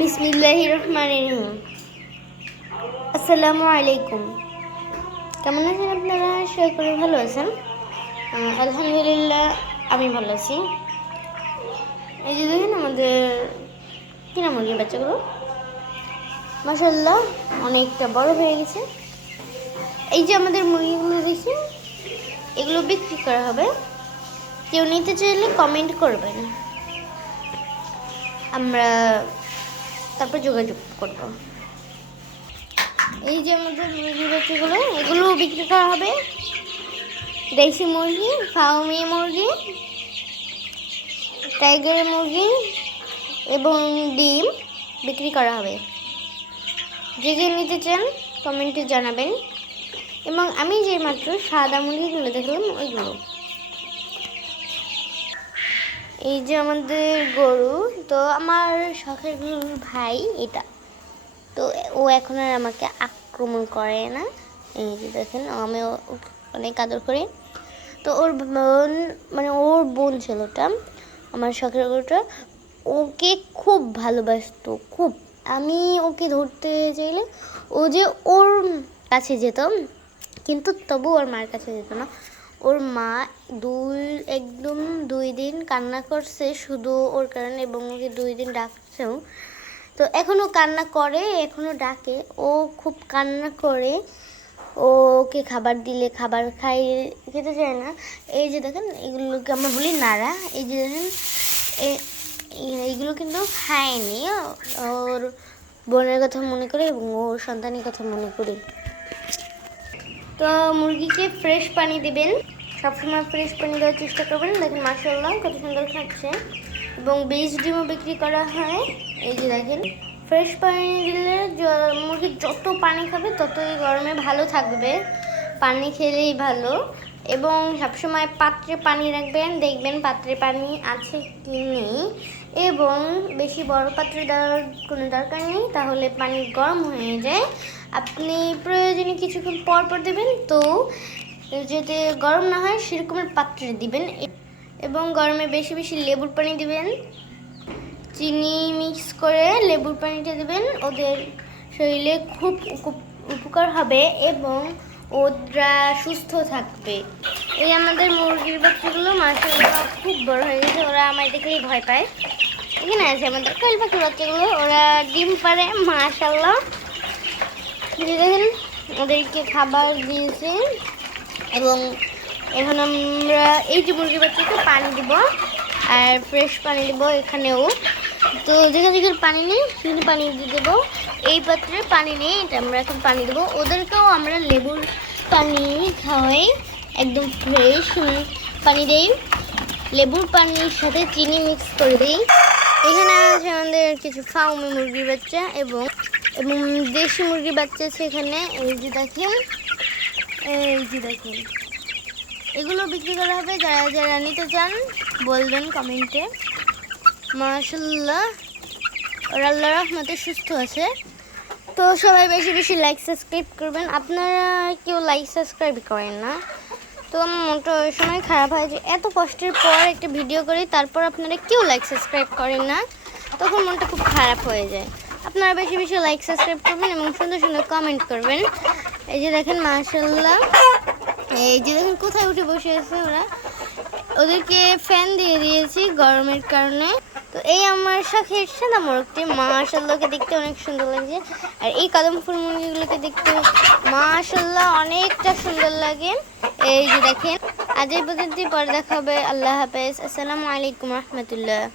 বিসমিল্লাহির রহমানির রহিম। আসসালামু আলাইকুম। কেমন আছেন আপনারা? আশা করি ভালো আছেন। আলহামদুলিল্লাহ আমি ভালো আছি। এই যে দেখেন আমাদের কিনা মুরগির বাচ্চাগুলো মাশাআল্লাহ অনেকটা বড় হয়ে গেছে। এই যে আমাদের মুরগিগুলো দেখি এগুলো বিক্রি করা হবে। কেউ নিতে চাইলে কমেন্ট করবেন, আমরা তারপর যোগাযোগ করব। এই যে আমাদের মুরগির বাচ্চাগুলো এগুলো বিক্রি করা হবে। দেশি মুরগি, ফার্মি মুরগি, টাইগার মুরগি এবং ডিম বিক্রি করা হবে। যে যে নিতে চান কমেন্টে জানাবেন। এবং আমি যে মাত্র সাদা মুরগিগুলো দেখলাম ওইগুলো। এই যে আমাদের গরু, তো আমার শখের গরুর ভাই এটা, তো ও এখন আর আমাকে আক্রমণ করে না। এই যে দেখেন আমি অনেক আদর করি। তো ওর বোন ছিল ওটা, আমার শখের গরুটা, ওকে খুব ভালোবাসতো খুব। আমি ওকে ধরতে চাইলে ও যে ওর কাছে যেত, কিন্তু তবু ওর মার কাছে যেত না। ওর মা একদম 2 দিন কান্না করছে শুধু ওর কারণে, এবং ওকে 2 দিন ডাকছেও। তো এখনও কান্না করে, এখনও ডাকে। ও খুব কান্না করে, ওকে খাবার দিলে খাবার খেতে চায় না। এই যে দেখেন এগুলোকে আমরা বলি নাড়া। এই যে দেখেন এইগুলো কিন্তু খায়নি। ওর বোনের কথা মনে করে এবং ওর সন্তানের কথা মনে করে। তো মুরগিকে ফ্রেশ পানি দিবেন, সবসময় ফ্রেশ পানি দেওয়ার চেষ্টা করবেন। দেখেন মাশাআল্লাহ কত সুন্দর খাচ্ছে। এবং বীজ ডিমও বিক্রি করা হয়। এই যে দেখেন ফ্রেশ পানি দিলে মুরগি যত পানি খাবে ততই গরমে ভালো থাকবে। পানি খেলেই ভালো। এবং সবসময় পাত্রে পানি রাখবেন, দেখবেন পাত্রে পানি আছে কি নেই। এবং বেশি বড় পাত্রে দেওয়ার কোনো দরকার নেই, তাহলে পানি গরম হয়ে যায়। আপনি প্রয়োজনে কিছুক্ষণ পর পর দেবেন, তো যাতে গরম না হয় সেরকমের পাত্রে দিবেন। এবং গরমে বেশি বেশি লেবুর পানি দিবেন, চিনি মিক্স করে লেবুর পানিটা দেবেন। ওদের শরীরে খুব উপকার হবে এবং ওরা সুস্থ থাকবে। এই আমাদের মুরগির বাচ্চাগুলো মাশাআল্লাহ খুব বড় হয়ে গেছে। ওরা আমার দেখলেই ভয় পায়। এখানে আছে আমাদের কোয়েল পাখির বাচ্চাগুলো, ওরা ডিম পারে মাশাআল্লাহ। দেখেন ওদেরকে খাবার দিয়েছে এবং এখন আমরা এই যে মুরগির বাচ্চাকে পানি দেবো আর ফ্রেশ পানি দেবো এখানেও। তো যেখানে যেখানে পানি নেই সেখানে পানি দিয়ে দেবো। এই পাত্রে পানি নেই, এটা আমরা এখন পানি দেবো। ওদেরকেও আমরা লেবুর পানি খাওয়াই, একদম ফ্রেশ পানি দেই। লেবুর পানির সাথে চিনি মিক্স করে দিই। এখানে আছে আমাদের কিছু ফার্মি মুরগির বাচ্চা এবং দেশি মুরগির বাচ্চা আছে এখানে। এই যে দেখেন এগুলো বিক্রি করা হবে। যারা যারা নিতে চান বলবেন কমেন্টে। মাশাআল্লাহ ওরা আল্লাহর রহমতে সুস্থ আছে। তো সবাই বেশি বেশি লাইক সাবস্ক্রাইব করবেন। আপনারা কেউ লাইক সাবস্ক্রাইব করেন না, তো আমার মনটা ওই সময় খারাপ হয় যে এত কষ্টের পর একটা ভিডিও করি, তারপর আপনারা কেউ লাইক সাবস্ক্রাইব করেন না, তখন মনটা খুব খারাপ হয়ে যায়। আপনারা বেশি বেশি লাইক সাবস্ক্রাইব করবেন এবং সুন্দর সুন্দর কমেন্ট করবেন। এই যে দেখেন মাশাআল্লাহ, এই যে দেখেন কোথায় উঠে বসে আছে ওরা। ওদেরকে ফ্যান দিয়ে দিয়েছি গরমের কারণে। তো এই আমার শখের সাদা মোরগটি মাশাআল্লাহকে দেখতে অনেক সুন্দর লাগছে। আর এই কদম ফুল মুরগিগুলোকে দেখতে মাশাআল্লাহ অনেকটা সুন্দর লাগে। এই যে দেখেন আজ এই পর্যন্তই, পরে দেখা হবে। আল্লাহ হাফেজ। আসসালামু আলাইকুম রহমতুল্লাহ।